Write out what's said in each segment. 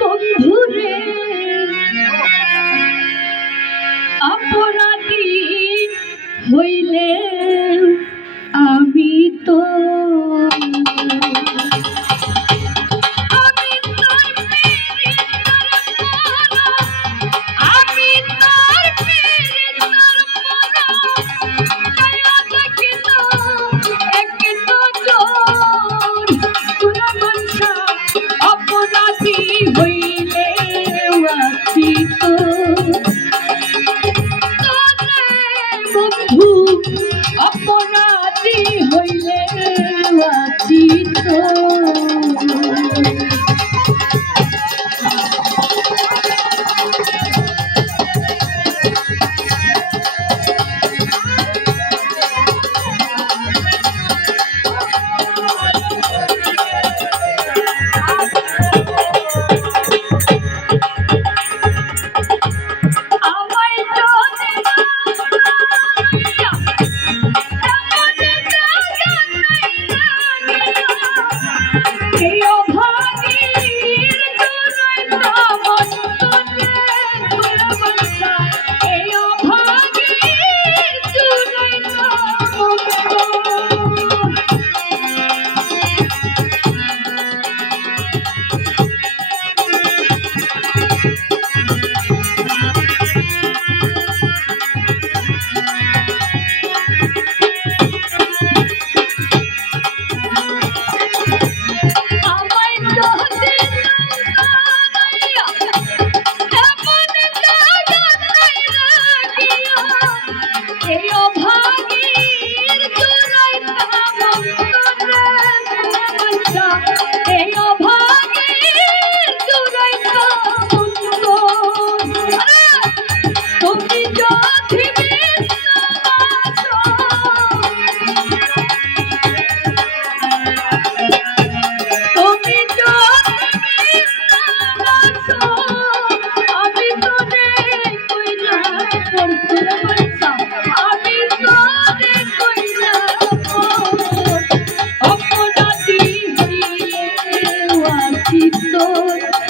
どう。por Love. আছি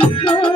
啊